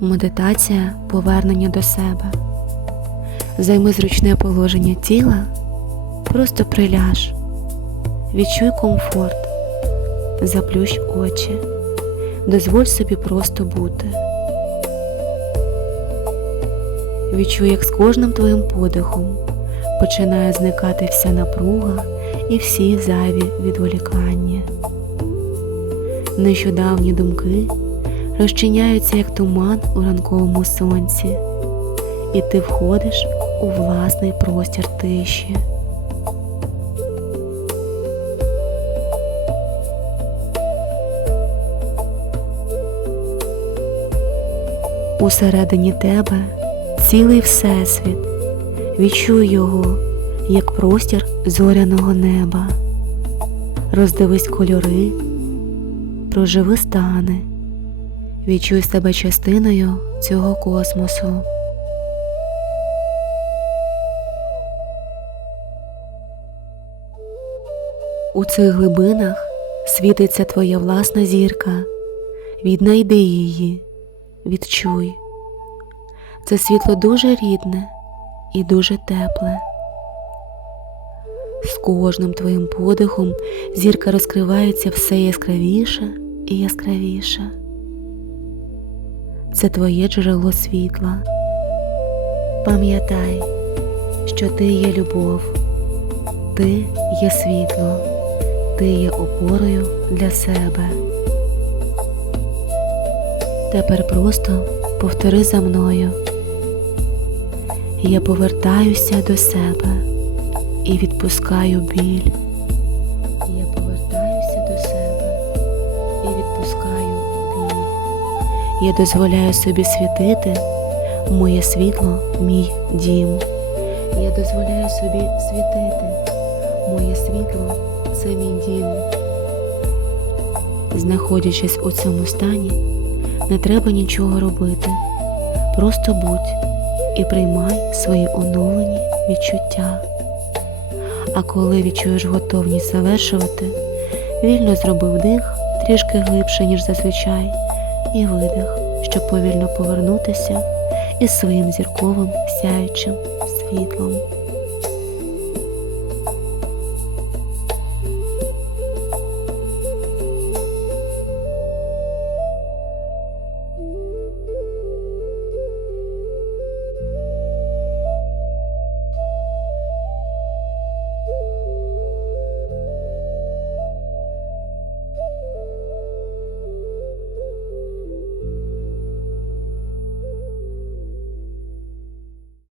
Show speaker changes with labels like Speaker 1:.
Speaker 1: Медитація повернення до себе. Займи зручне положення тіла, просто приляж, відчуй комфорт, заплющ очі, дозволь собі просто бути. Відчуй, як з кожним твоїм подихом починає зникати вся напруга і всі зайві відволікання. Нещодавні думки розчиняються як туман у ранковому сонці, і ти входиш у власний простір тиші. Усередині тебе цілий всесвіт, відчуй його як простір зоряного неба. Роздивись кольори, проживи стани, відчуй себе частиною цього космосу. У цих глибинах світиться твоя власна зірка. Віднайди її, відчуй. Це світло дуже рідне і дуже тепле. З кожним твоїм подихом зірка розкривається все яскравіше і яскравіше. Це твоє джерело світла. Пам'ятай, що ти є любов, ти є світло, ти є опорою для себе. Тепер просто повтори за мною. Я повертаюся до себе і відпускаю біль. Я дозволяю собі світити моє світло, мій дім. Я дозволяю собі світити. Моє світло це мій дім. Знаходячись у цьому стані, не треба нічого робити. Просто будь і приймай свої оновлені відчуття. А коли відчуєш готовність завершувати, вільно зроби вдих трішки глибше, ніж зазвичай, і видих, щоб повільно повернутися із своїм зірковим сяючим світлом.